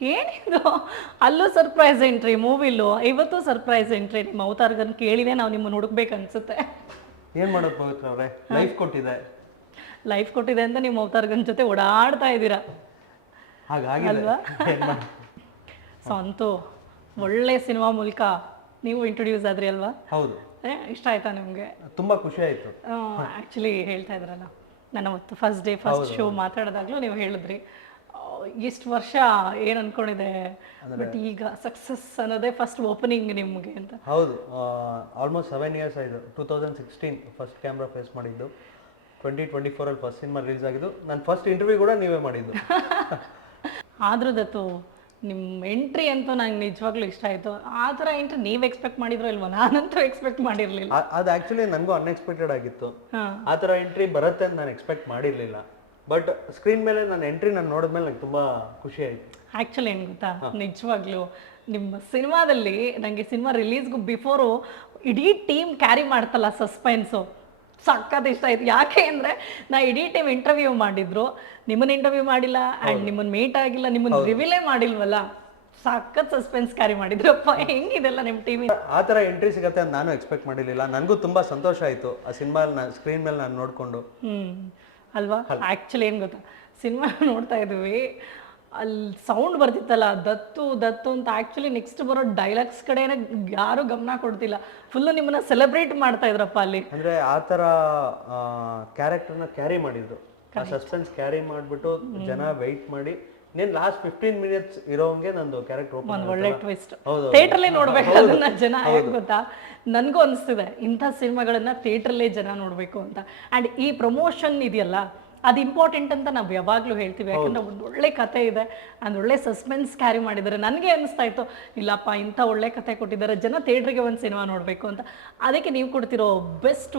ಏನಿದು ಅಲ್ಲೂ surprise entry ಮೂವಿಲು ಇವತ್ತು ಸರ್ಪ್ರೈಸ್ ಎಂಟ್ರಿ ನಿಮ್ಮ ಅವತಾರಗನ್ ಕೇಳಿನೇ ನಾವು ನಿಮ್ಮನ್ನು ಹುಡುಕ್ಬೇಕು ಅನ್ಸುತ್ತೆ ಏನ್ ಮಾಡೋದು ಪವಿತ್ರ ಅವರೇ? ಲೈಫ್ ಕೊಟ್ಟಿದೆ. ಲೈಫ್ ಕೊಟ್ಟಿದೆ ಅಂತ ನಿಮ್ಮ ಅವತಾರಗನ್ ಜೊತೆ ಓಡಾಡ್ತಾ ಇದ್ದೀರಾ. ಹಾಗಾಗಿ ಅಲ್ವಾ? ಸೊ ಅಂತೂ ಒಳ್ಳೆ ಸಿನಿಮಾ ಮೂಲಕ ನೀವು ಇಂಟ್ರೊಡ್ಯೂಸ್ ಆದ್ರಿ ಅಲ್ವಾ? ಹೌದು. ಏ, ಇಷ್ಟ ಆಯ್ತಾ ನಿಮಗೆ? ತುಂಬಾ ಖುಷಿ ಆಯ್ತು. ಆ್ಯಕ್ಚುಲಿ ಹೇಳ್ತಾ ಇದ್ರಲ್ಲ. ನನ್ನ ಅವತ್ತು ಫಸ್ಟ್ ಡೇ ಫಸ್ಟ್ ಶೋ ಮಾತಾಡೋದಾಗ್ಲೂ ನೀವು ಹೇಳಿದ್ರಿ. ಇಷ್ಟು ವರ್ಷ ಏನು ಅನ್ಕೊಂಡಿದೆ? ಬಟ್ ಈಗ ಸಕ್ಸಸ್ ಅನ್ನೋದೇ ಫಸ್ಟ್ ಓಪನಿಂಗ್ ನಿಮಗೆ ಅಂತ. ಹೌದು ಆಲ್ಮೋಸ್ಟ್ ಸೆವೆನ್ ಇಯರ್ಸ್ ಆಯಿತು. Two thousand sixteen first camera face ಮಾಡಿದ್ದು. ಟ್ವೆಂಟಿ ಟ್ವೆಂಟಿ ಫೋರಲ್ಲಿ ಫಸ್ಟ್ ಸಿನಿಮಾ ರಿಲೀಸ್ ಆಗಿದ್ದು. ನನ್ನ ಫಸ್ಟ್ ಇಂಟರ್ವ್ಯೂ ಕೂಡ ನೀವೇ ಮಾಡಿದ್ದು. ಆದ್ರೂ ದತ್ತು ನಿಮ್ಮ ಎಂಟ್ರಿ ಅಂತೂ ನಂಗೆ ನಿಜವಾಗ್ಲೂ ಇಷ್ಟ ಆಯಿತು. ಆ ಥರ ಎಂಟ್ರಿ ನೀವು ಎಕ್ಸ್ಪೆಕ್ಟ್ ಮಾಡಿದ್ರು ಇಲ್ವಾ? ನಾನಂತೂ ಎಕ್ಸ್ಪೆಕ್ಟ್ ಮಾಡಿರಲಿಲ್ಲ. ಅದು ಆ್ಯಕ್ಚುಲಿ ನನಗೂ ಅನ್ಎಕ್ಸ್ಪೆಕ್ಟೆಡ್ ಆಗಿತ್ತು. ಆ ಥರ ಎಂಟ್ರಿ ಬರುತ್ತೆ ಅಂತ ನಾನು ಎಕ್ಸ್ಪೆಕ್ಟ್ ಮಾಡಿರಲಿಲ್ಲ. ಬಟ್ ಸ್ಕ್ರೀನ್ ಮೇಲೆ ನನ್ನ ಎಂಟ್ರಿ ನಾನು ನೋಡಿದ್ಮೇಲೆ ನಂಗೆ ತುಂಬ ಖುಷಿ ಆಯಿತು. ಆ್ಯಕ್ಚುಲಿ ಏನು ಗೊತ್ತಾ? ನಿಜವಾಗ್ಲೂ ನಿಮ್ಮ ಸಿನಿಮಾದಲ್ಲಿ ನನಗೆ ಸಿನಿಮಾ ರಿಲೀಸ್ಗೂ ಬಿಫೋರು ಇಡೀ ಟೀಮ್ ಕ್ಯಾರಿ ಮಾಡ್ತಲ್ಲ ಸಸ್ಪೆನ್ಸು ಸಕ್ಕತ್ ಇಷ್ಟ ಆಯ್ತು. ಯಾಕೆ ಅಂದರೆ ನಾ ಇಡೀ ಟೀಮ್ ಇಂಟರ್ವ್ಯೂ ಮಾಡಿದ್ರು. ನಿಮ್ಮನ್ನ ಇಂಟರ್ವ್ಯೂ ಮಾಡಿಲ್ಲ ಆ್ಯಂಡ್ ನಿಮ್ಮನ್ನ ಮೀಟ್ ಆಗಿಲ್ಲ ನಿಮ್ಮನ್ನ ರಿವಿಲೇ ಮಾಡಿಲ್ವಲ್ಲ? ಸಖತ್ ಸಸ್ಪೆನ್ಸ್ ಕ್ಯಾರಿ ಮಾಡಿದ್ರಪ್ಪ. ಹೆಂಗಿದೆಲ್ಲ ನಿಮ್ಮ ಟೀಮ್ ಆ ಥರ ಎಂಟ್ರಿ ಸಿಗತ್ತೆ ಅಂತ ನಾನು ಎಕ್ಸ್ಪೆಕ್ಟ್ ಮಾಡಿರಲಿಲ್ಲ. ನನಗೂ ತುಂಬ ಸಂತೋಷ ಆಯಿತು ಆ ಸಿನಿಮಾ ಸ್ಕ್ರೀನ್ ಮೇಲೆ ನಾನು ನೋಡಿಕೊಂಡು. ಅಲ್ವಾ? ಆ್ಯಕ್ಚುಲಿ ಏನು ಗೊತ್ತಾ? ಸಿನಿಮಾ ನೋಡ್ತಾ ಇದ್ವಿ. ಅಲ್ಲಿ ಸೌಂಡ್ ಬರ್ತಿತ್ತಲ್ಲ ದತ್ತು ದತ್ತು ಅಂತ ಆ್ಯಕ್ಚುಲಿ ನೆಕ್ಸ್ಟ್ ಬರೋ ಡೈಲಾಗ್ಸ್ ಕಡೆನೇ ಯಾರು ಗಮನ ಕೊಡ್ತಿಲ್ಲ. ಫುಲ್ಲು ನಿಮ್ಮನ್ನ ಸೆಲೆಬ್ರೇಟ್ ಮಾಡ್ತಾ ಇದ್ರಪ್ಪ ಅಲ್ಲಿ. ಅಂದ್ರೆ ಆ ಥರ ಕ್ಯಾರೆಕ್ಟರ್ನ ಕ್ಯಾರಿ ಮಾಡಿದ್ರು. ಆ ಸಸ್ಪೆನ್ಸ್ ಕ್ಯಾರಿ ಮಾಡಿಬಿಟ್ಟು ಜನ ವೆಯ್ಟ್ ಮಾಡಿ ನೀನು ಲಾಸ್ಟ್ ಫಿಫ್ಟೀನ್ ಮಿನಿಟ್ಸ್ ಇರೋಂಗೆ ನಂದು ಕ್ಯಾರೆಕ್ಟರ್ ಒಂದು ಒಳ್ಳೆ ಟ್ವಿಸ್ಟ್ ಹೌದು. ಥಿಯೇಟ್ರಲ್ಲೇ ನೋಡ್ಬೇಕು ಅದನ್ನ ಜನ ಹೇಗೆ ಗೊತ್ತಾ? ನನಗೂ ಅನಿಸ್ತಿದೆ ಇಂಥ ಸಿನಿಮಾಗಳನ್ನ ಥಿಯೇಟ್ರಲ್ಲೇ ಜನ ನೋಡಬೇಕು ಅಂತ. ಆ್ಯಂಡ್ ಈ ಪ್ರಮೋಷನ್ ಇದೆಯಲ್ಲ ಅದು ಇಂಪಾರ್ಟೆಂಟ್ ಅಂತ ನಾವು ಯಾವಾಗಲೂ ಹೇಳ್ತೀವಿ. ಯಾಕಂದ್ರೆ ಒಂದು ಒಳ್ಳೆ ಕತೆ ಇದೆ ಒಂದು ಒಳ್ಳೆ ಸಸ್ಪೆನ್ಸ್ ಕ್ಯಾರಿ ಮಾಡಿದ್ದಾರೆ. ನನಗೆ ಅನಿಸ್ತಾ ಇತ್ತು ಇಲ್ಲಪ್ಪ ಇಂಥ ಒಳ್ಳೆ ಕತೆ ಕೊಟ್ಟಿದ್ದಾರೆ. ಜನ ಥಿಯೇಟ್ರಿಗೆ ಒಂದು ಸಿನಿಮಾ ನೋಡಬೇಕು ಅಂತ. ಅದಕ್ಕೆ ನೀವು ಕೊಡ್ತಿರೋ ಬೆಸ್ಟ್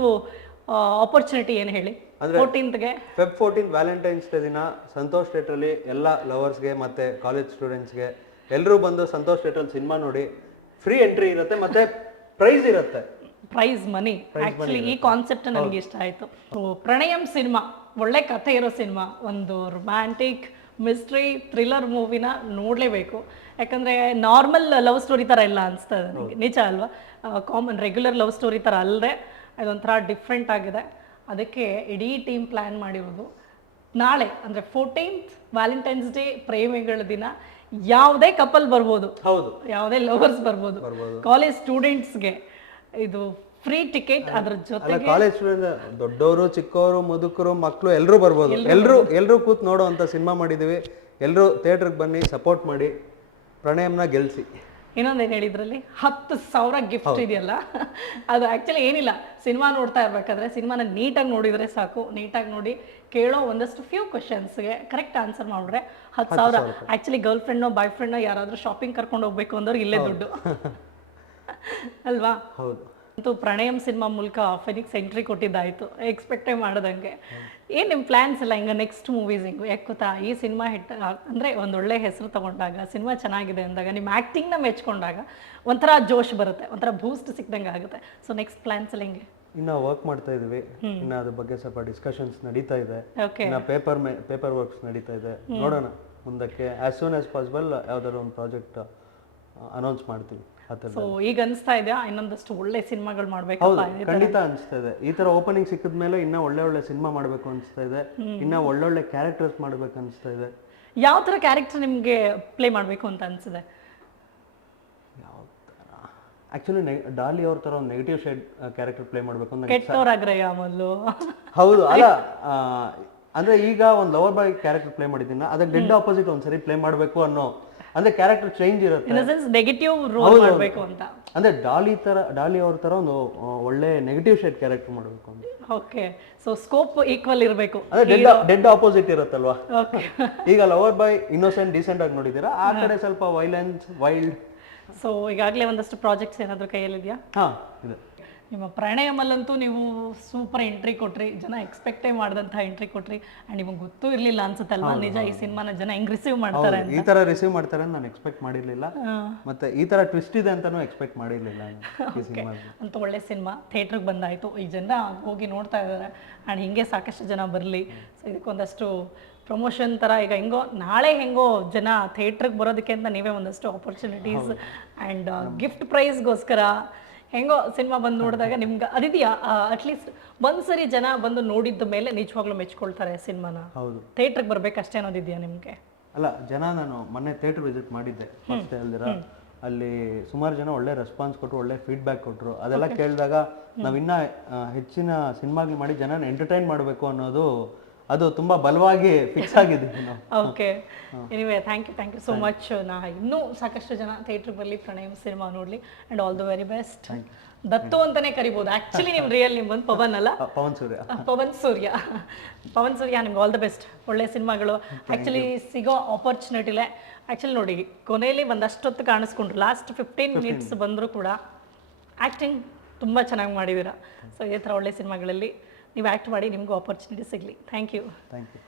ಆಪರ್ಚುನಿಟಿ ಏನು ಹೇಳಿ? ಫೋರ್ಟೀನ್ತ್ಗೆ ಫೆಬ್ ಫೋರ್ಟೀನ್ ವ್ಯಾಲೆಂಟೈನ್ಸ್ ಡೇ ದಿನ ಸಂತೋಷ್ ಥಿಯೇಟ್ರಲ್ಲಿ ಎಲ್ಲ ಲವರ್ಸ್ಗೆ ಮತ್ತೆ ಕಾಲೇಜ್ ಸ್ಟೂಡೆಂಟ್ಸ್ಗೆ ಎಲ್ಲರೂ ಬಂದು ಸಂತೋಷ್ ಥಿಯೇಟ್ರಲ್ಲಿ ಸಿನಿಮಾ ನೋಡಿ ಫ್ರೀ ಎಂಟ್ರಿ ಇರುತ್ತೆ ಮತ್ತೆ ಪ್ರೈಸ್ ಇರುತ್ತೆ. ಪ್ರೈಸ್ ಮನಿ ಆಕ್ಚುಲಿ ಈ ಕಾನ್ಸೆಪ್ಟ್ ನನಗೆ ಇಷ್ಟ ಆಯ್ತು. ಪ್ರಣಯಂ ಸಿನಿಮಾ ಒಳ್ಳೆ ಕಥೆ ಇರೋ ಸಿನಿಮಾ ಒಂದು ರೊಮ್ಯಾಂಟಿಕ್ ಮಿಸ್ಟ್ರಿ ಥ್ರಿಲ್ಲರ್ ಮೂವಿನ ನೋಡಲೇಬೇಕು. ಯಾಕಂದರೆ ನಾರ್ಮಲ್ ಲವ್ ಸ್ಟೋರಿ ಥರ ಇಲ್ಲ ಅನಿಸ್ತದೆ ನನಗೆ ನಿಜ ಅಲ್ವಾ? ಕಾಮನ್ ರೆಗ್ಯುಲರ್ ಲವ್ ಸ್ಟೋರಿ ಥರ ಅಲ್ಲದೆ ಅದೊಂಥರ ಡಿಫ್ರೆಂಟ್ ಆಗಿದೆ. ಅದಕ್ಕೆ ಇಡೀ ಟೀಮ್ ಪ್ಲ್ಯಾನ್ ಮಾಡಿರೋದು ನಾಳೆ ಅಂದರೆ ಫೋರ್ಟೀನ್ತ್ ವ್ಯಾಲೆಂಟೈನ್ಸ್ ಡೇ ಪ್ರೇಮಿಗಳ ದಿನ ಯಾವುದೇ ಕಪಲ್ ಬರ್ಬೋದು. ಹೌದು. ಯಾವುದೇ ಲವರ್ಸ್ ಬರ್ಬೋದು. ಕಾಲೇಜ್ ಸ್ಟೂಡೆಂಟ್ಸ್ಗೆ ಇದು ಫ್ರೀ ಟಿಕೆಟ್ ಅದ್ರ ಜೊತೆ ಕಾಲೇಜ್ ಸ್ಟೂಡೆಂಟ್ ದೊಡ್ಡವರು ಚಿಕ್ಕವರು ಮುದುಕರು ಮಕ್ಕಳು ಎಲ್ಲರೂ ಬರ್ಬೋದು. ಎಲ್ಲರೂ ಎಲ್ಲರೂ ಕೂತ್ ನೋಡುವಂಥ ಸಿನಿಮಾ ಮಾಡಿದ್ದೀವಿ ಎಲ್ಲರೂ ಥಿಯೇಟ್ರಿಗೆ ಬನ್ನಿ ಸಪೋರ್ಟ್ ಮಾಡಿ. ಪ್ರಣಯಮ್ನ ಗೆಲ್ಲಿಸಿ ಇನ್ನೊಂದೇನು ಹೇಳಿದ್ರಲ್ಲಿ? ಹತ್ತು ಸಾವಿರ ಗಿಫ್ಟ್ ಇದೆಯಲ್ಲ? ಅದು ಆ್ಯಕ್ಚುಲಿ ಏನಿಲ್ಲ. ಸಿನಿಮಾ ನೋಡ್ತಾ ಇರ್ಬೇಕಾದ್ರೆ ಸಿನಿಮಾನ ನೀಟಾಗಿ ನೋಡಿದರೆ ಸಾಕು. ನೀಟಾಗಿ ನೋಡಿ ಕೇಳೋ ಒಂದಷ್ಟು ಫ್ಯೂ ಕ್ವಶನ್ಸ್ಗೆ ಕರೆಕ್ಟ್ ಆನ್ಸರ್ ಮಾಡಿದ್ರೆ ಹತ್ತು ಸಾವಿರ. ಆ್ಯಕ್ಚುಲಿ ಗರ್ಲ್ ಫ್ರೆಂಡ್ನೋ ಬಾಯ್ ಫ್ರೆಂಡ್ನೋ ಯಾರಾದರೂ ಶಾಪಿಂಗ್ ಕರ್ಕೊಂಡು ಹೋಗ್ಬೇಕು ಅಂದವ್ರಿಗೆ ಇಲ್ಲೇ ದುಡ್ಡು. ಅಲ್ವಾ? ಹೌದು. ಅಂತೂ ಪ್ರಣಯಂ ಸಿನಿಮಾ ಮೂಲಕ ಫೆನಿಕ್ಸ್ ಎಂಟ್ರಿ ಕೊಟ್ಟಿದ್ದಾಯ್ತು. ಎಕ್ಸ್ಪೆಕ್ಟೇ ಮಾಡ್ದಂಗೆ. ಏನು ನಿಮ್ಮ ಪ್ಲಾನ್ಸ್ ಎಲ್ಲ ಹಿಂಗ ನೆಕ್ಸ್ಟ್ ಮೂವೀಸ್ ಹಿಂಗ್? ಯಾಕೆ ಗೊತ್ತಾ? ಈ ಸಿನಿಮಾ ಹಿಟ್ ಅಂದ್ರೆ ಒಂದು ಒಳ್ಳೆ ಹೆಸರು ತಗೊಂಡಾಗ ಸಿನಿಮಾ ಚೆನ್ನಾಗಿದೆ ಅಂದಾಗ ನಿಮ್ಮ ನ ಮೆಚ್ಕೊಂಡಾಗ ಒಂಥರ ಜೋಶ್ ಬರುತ್ತೆ ಒಂಥರ ಬೂಸ್ಟ್ ಸಿಕ್ದಂಗೆ ಆಗುತ್ತೆ. ಸೊ ನೆಕ್ಸ್ಟ್ ಪ್ಲಾನ್ಸ್ ಎಲ್ಲ ಹಿಂಗೆ? ಇನ್ನ ವರ್ಕ್ ಮಾಡ್ತಾ ಇದೀವಿ ಇನ್ನ ಅದ್ರ ಬಗ್ಗೆ ಸ್ವಲ್ಪ ಡಿಸ್ಕಷನ್ಸ್ ನಡೀತಾ ಇದೆ. ಇನ್ನ ಪೇಪರ್ ಪೇಪರ್ ವರ್ಕ್ಸ್ ನಡೀತಾ ಇದೆ. ನೋಡೋಣ ಮುಂದಕ್ಕೆ. ಆಸ್ ಸೂನ್ ಆಸ್ ಪಾಸಿಬಲ್ ಯಾವ್ದಾದ್ರು ಒಂದು ಪ್ರಾಜೆಕ್ಟ್ ಅನೌನ್ಸ್ ಮಾಡ್ತೀವಿ ಸೊ ಈಗ ಅನಿಸ್ತಾ ಇದೆಯಾ ಇನ್ನೊಂದಷ್ಟು ಒಳ್ಳೆ ಸಿನಿಮಾಗಳು ಹೌದು ಮಾಡಬೇಕಪ್ಪ ಖಂಡಿತ ಅನಿಸ್ತಾ ಇದೆ. ಈ ತರ ಓಪನಿಂಗ್ ಸಿಕ್ಕಿದ ಮೇಲೆ ಇನ್ನ ಒಳ್ಳೆ ಒಳ್ಳೆ ಸಿನಿಮಾ ಮಾಡಬೇಕು ಅನಿಸ್ತಾ ಇದೆ. ಇನ್ನ ಒಳ್ಳೊಳ್ಳೆ ಕ್ಯಾರೆಕ್ಟರ್ಸ್ ಮಾಡ್ಬೇಕು ಅನಿಸ್ತಾ ಇದೆ. ಯಾವ ತರ ಕ್ಯಾರೆಕ್ಟರ್ ನಿಮಗೆ ಪ್ಲೇ ಮಾಡಬೇಕು ಅಂತ ಅನಿಸಿದೆ ಆಕ್ಚುಲಿ ಡಾಲಿ ಅವ್ರ ತರ ಒಂದು ನೆಗೆಟಿವ್ ಶೇಡ್ ಕ್ಯಾರೆಕ್ಟರ್ ಪ್ಲೇ ಮಾಡಬೇಕು ಅಂತ ಕೆಟ್ಟವರಾಗ್ರಯ್ಯ ಮೊದಲು. ಹೌದು ಅಲ್ಲ ಆ, ಅಂದ್ರೆ ಈಗ ಒಂದು ಲವರ್ ಬಾಯ್ ಕ್ಯಾರೆಕ್ಟರ್ ಪ್ಲೇ ಮಾಡಿದ್ದೀನಿ ಅದಕ್ಕೆ ಡೆಡ್ ಆಪೋಸಿಟ್ ಒಂದ್ಸರಿ ಪ್ಲೇ ಮಾಡಬೇಕು ಅನ್ನೋ ಅಂದ್ರೆ ಕ್ಯಾರೆಕ್ಟರ್ ಚೇಂಜ್ ಇರುತ್ತೆ. ಇನ್ ಸೆನ್ಸ್ ನೆಗೆಟಿವ್ ರೋಲ್ ಮಾಡಬೇಕು ಅಂತ. ಅಂದ್ರೆ ಡಾಲಿ ತರ ಡಾಲಿ ಅವ್ರ ತರ ಒಂದು ಒಳ್ಳೆ ನೆಗೆಟಿವ್ ಶೇಡ್ ಕ್ಯಾರೆಕ್ಟರ್ ಮಾಡಬೇಕು ಅಂತ. ಓಕೆ ಸೊ ಸ್ಕೋಪ್ ಈಕ್ವಲ್ ಇರಬೇಕು. ಅಂದ್ರೆ ಡೆಡ್ ಡೆಡ್ ಆಪೋಸಿಟ್ ಇರುತ್ತಲ್ವಾ? ಓಕೆ ಈಗ ಲವರ್ ಬಾಯ್ ಇನ್ನೋಸೆಂಟ್ ಡಿಸೆಂಟ್ ಆಗಿ ನೋಡಿದ್ದೀರಾ? ಆ ಕಡೆ ಸ್ವಲ್ಪ ವೈಲೆನ್ಸ್ ವೈಲ್ಡ್ ಸೊ ಈಗಾಗಲೇ ಒಂದಷ್ಟು ಪ್ರಾಜೆಕ್ಟ್ಸ್ ಏನಾದರೂ ಕೈಯಲ್ಲಿದೆಯಾ? ಹಾ ಇದೆ. ನಿಮ್ಮ ಪ್ರಣಯಮಲ್ಲಂತೂ ನೀವು ಸೂಪರ್ ಎಂಟ್ರಿ ಕೊಟ್ರಿ ಜನ ಎಕ್ಸ್ಪೆಕ್ಟೇ ಮಾಡಿದಂಥ ಎಂಟ್ರಿ ಕೊಟ್ರಿ ಅಂಡ್ ನಿಮಗೆ ಗೊತ್ತೂ ಇರಲಿಲ್ಲ ಅನ್ಸುತ್ತಲ್ವಾ? ನಿಜ ಈ ಸಿನಿಮಾನ ಜನ ಹೆಂಗ್ ರಿಸೀವ್ ಮಾಡ್ತಾರೆ ಈ ತರ ರಿಸೀವ್ ಮಾಡ್ತಾರೆ ಅಂತ ನಾನು ಎಕ್ಸ್ಪೆಕ್ಟ್ ಮಾಡಿರ್ಲಿಲ್ಲ. ಮತ್ತೆ ಈ ತರ ಟ್ವಿಸ್ಟ್ ಇದೆ ಅಂತಾನು ಎಕ್ಸ್ಪೆಕ್ಟ್ ಮಾಡಿರ್ಲಿಲ್ಲ ಅಂತ ಒಳ್ಳೆ ಸಿನಿಮಾ ಥಿಯೇಟ್ರಿಗೆ ಬಂದಾಯ್ತು. ಈ ಜನ ಹೋಗಿ ನೋಡ್ತಾ ಇದ್ದಾರೆ ಅಂಡ್ ಹಿಂಗೆ ಸಾಕಷ್ಟು ಜನ ಬರಲಿ. ಸೊ ಇದಕ್ಕೊಂದಷ್ಟು ಪ್ರಮೋಷನ್ ತರ ಈಗ ಹೆಂಗೋ ನಾಳೆ ಹೆಂಗೋ ಜನ ಥಿಯೇಟ್ರಿಗೆ ಬರೋದಕ್ಕೆ ಅಂತ ನೀವೇ ಒಂದಷ್ಟು ಆಪರ್ಚುನಿಟೀಸ್ ಅಂಡ್ ಗಿಫ್ಟ್ ಪ್ರೈಸ್ಗೋಸ್ಕರ ಹೆಂಗೋ ಸಿನಿಮಾ ಬಂದು ನೋಡಿದಾಗ ನಿಮ್ಗೆ ಅದಿದೆಯಾ ಅಟ್ಲೀಸ್ಟ್ ಒಂದ್ಸರಿ ಜನ ಬಂದು ನೋಡಿದ್ದ ಮೇಲೆ ನಿಜವಾಗ್ಲೂ ಮೆಚ್ಕೊಳ್ತಾರೆ ಸಿನಿಮಾನ. ಹೌದು. ಥಿಯೇಟ್ರಿಗೆ ಬರ್ಬೇಕಷ್ಟೇ ಅನ್ನೋದಿದೆಯಾ ನಿಮಗೆ? ಅಲ್ಲ ಜನ ನಾನು ಮೊನ್ನೆ ಥಿಯೇಟರ್ ವಿಸಿಟ್ ಮಾಡಿದ್ದೆ. ಫಸ್ಟ್ ಹೇಳ್ದಿರ ಅಲ್ಲಿ ಸುಮಾರು ಜನ ಒಳ್ಳೆ ರೆಸ್ಪಾನ್ಸ್ ಕೊಟ್ಟರು ಒಳ್ಳೆ ಫೀಡ್ಬ್ಯಾಕ್ ಕೊಟ್ಟರು ಅದೆಲ್ಲ ಕೇಳಿದಾಗ ನಾವಿನ್ನ ಹೆಚ್ಚಿನ ಸಿನಿಮಾಗಳು ಮಾಡಿ ಜನನ ಎಂಟರ್ಟೈನ್ ಮಾಡಬೇಕು ಅನ್ನೋದು ಅದು ತುಂಬಾ ಬಲವಾಗಿ ಫಿಕ್ಸ್ ಆಗಿದೆ okay anyway thank you thank you so much ನಾ ಇನ್ನೂ ಸಾಕಷ್ಟು ಜನ ಥಿಯೇಟರ್ ಬರಲಿ ಪ್ರಣಯಂ ಸಿನಿಮಾ ನೋಡಲಿ and all the very best ದತ್ತು ಅಂತಾನೆ ಕರಿಬಹುದು ಆಕ್ಚುಲಿ ನಿಮ್ ರಿಯಲ್ ನಿಮ್ ಬಂದು ಪವನ್ ಅಲ್ಲ? ಪವನ್ ಸೂರ್ಯ. ಪವನ್ ಸೂರ್ಯ. ಪವನ್ ಸೂರ್ಯ ನಿಮ್ಗೆ ಆಲ್ ದ ಬೆಸ್ಟ್ ಒಳ್ಳೆ ಸಿನಿಮಾಗಳು. ಆಕ್ಚುಲಿ ಸಿಗೋ ಆಪರ್ಚುನಿಟಿಲೇ ಆಕ್ಚುಲಿ ನೋಡಿ ಕೊನೆಯಲ್ಲಿ ಒಂದಷ್ಟೊತ್ತು ಕಾಣಿಸ್ಕೊಂಡ್ರು. ಲಾಸ್ಟ್ ಫಿಫ್ಟೀನ್ ಮಿನಿಟ್ಸ್ ಬಂದರೂ ಕೂಡ ಆ್ಯಕ್ಟಿಂಗ್ ತುಂಬ ಚೆನ್ನಾಗಿ ಮಾಡಿದ್ದೀರಾ. ಸೊ ಇದೇ ಥರ ಒಳ್ಳೆ ಸಿನಿಮಾಗಳಲ್ಲಿ ನೀವು ಆ್ಯಕ್ಟ್ ಮಾಡಿ ನಿಮಗೂ ಆಪರ್ಚುನಿಟಿ ಸಿಗಲಿ. Thank you thank you